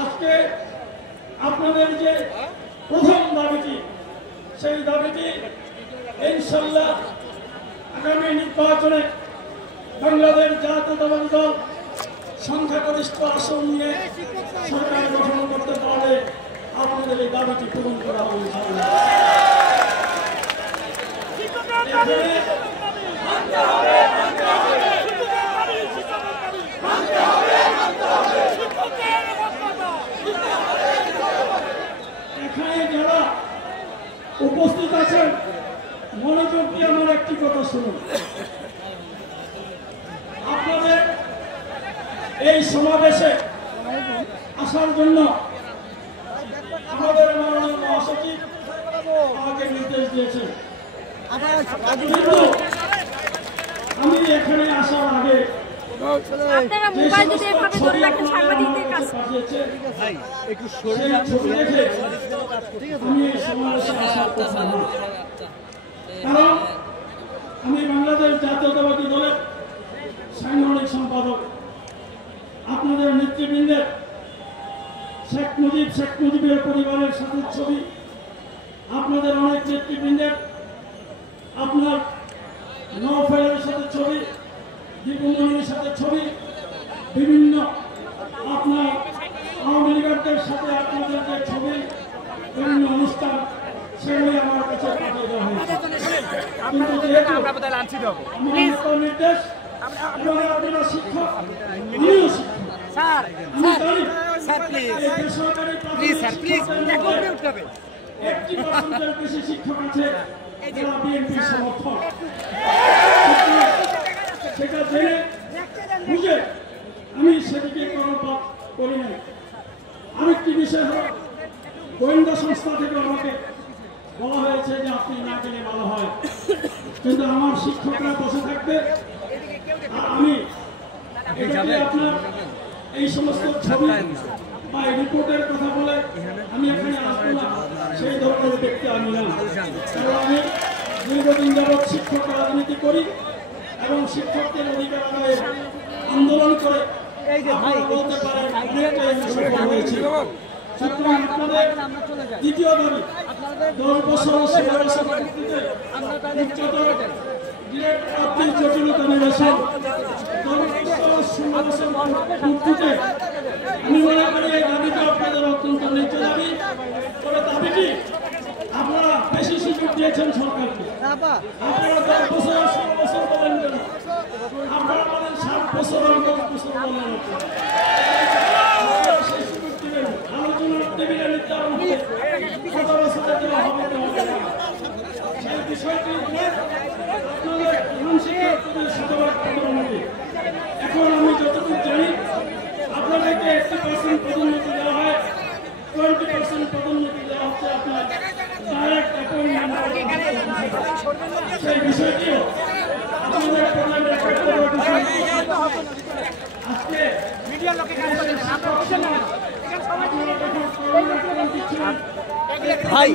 আজকে আপনাদের যে প্রথম দাবিটি, সেই দাবিটি ইনশাআল্লাহ আগামী নির্বাচনে বাংলাদেশ জাতীয়তাবাদী দল সংখ্যাগরিষ্ঠ আসন নিয়ে সরকার গঠন করতে পারলে আপনাদের এই দাবিটি পূরণ করা হবে ইনশাআল্লাহ। এখানে যারা উপস্থিত আছেন মনোযোগ দিয়ে আমার একটি কথা শুনুন। আপনাদের এই সমাবেশে আসার জন্য আমাদের মাননীয় মহাসচিব আমাকে নির্দেশ দিয়েছেন, কিন্তু আমি এখানে আসার আগে আপনারা মোবাইল যদি এভাবে ধরে রাখেন সাংবাদিকদের কাছে একটু ছবি দেখে আমি এই সমাবেশে আসার কথা না। কারণ আমি বাংলাদেশ জাতীয়তাবাদী দলের সাংগঠনিক সম্পাদক, আপনাদের নেতৃবৃন্দের শেখ মুজিবের পরিবারের সাথে ছবি, আপনাদের অনেক নেতৃবৃন্দের আপনার নওফেলের সাথে ছবি, দীপুমণির সাথে ছবি, বিভিন্ন আপনার আওয়ামী লীগের সাথে আপনাদের যে ছবি, বিভিন্ন অনুষ্ঠান, সেগুলি আমার কাছে পাঠিয়ে দেওয়া হয়েছে। কিন্তু যেহেতু আমার নির্দেশ, আপনারা শিক্ষক, আমিও শিক্ষক, একটি পার্সেন্টের বেশি শিক্ষক আছে যারা বিএনপির সমর্থক। সেটা জেনে বুঝে আমি সেদিকে কর্ণপাত করি নাই। আরেকটি বিষয় হল, গোয়েন্দা সংস্থা থেকে আমাকে বলা হয়েছে যে আপনি না গেলে ভালো হয়, কিন্তু আমার শিক্ষকরা বসে থাকবে আর আমি আপনার এই সমস্ত ছবি বা রিপোর্টের কথা বলে আমি এখানে আসবো না, সেই ধরনের ব্যক্তি আমি না। কারণ আমি দীর্ঘদিন যাবৎ শিক্ষক রাজনীতি করি এবং শিক্ষকদের অধিকার আদায়ে আন্দোলন করে বলতে পারেন অনেকটাই সফল হয়েছে। সুতরাং আপনাদের দ্বিতীয় দাবি, 10 বছর জটিলতা নিরসন, 10 বছর পূর্তিতে আমি মনে করি এই দাবিটা আপনাদের অত্যন্ত ন্যায্য দাবি। তবে দাবিটি আপনারা বেশি সুযোগ দিয়েছেন সরকারকে। আপনারা 10 বছর 16 বছর বলেন কেন? আপনারা বলেন 7 বছর 10 বছর বলেন। সেই সুযোগ দিবেন, আলোচনার টেবিলে নির্ধারণ হবে কত বছরে দেওয়া হবে না। সেই বিষয়টি আপনাদের প্রধান শিক্ষক শতভাগ পদোন্নতি। এখন আমি যতটুকু জানি আপনাদেরকে 80% পদোন্নতি দেওয়া হয়, 20% পদোন্নতি দেওয়া হচ্ছে আপনার ডাইরেক্ট অ্যাপয়েন্টমেন্ট। সেই বিষয়টিও আপনাদের প্রধানের আজকে মিডিয়ার লোকে ভাই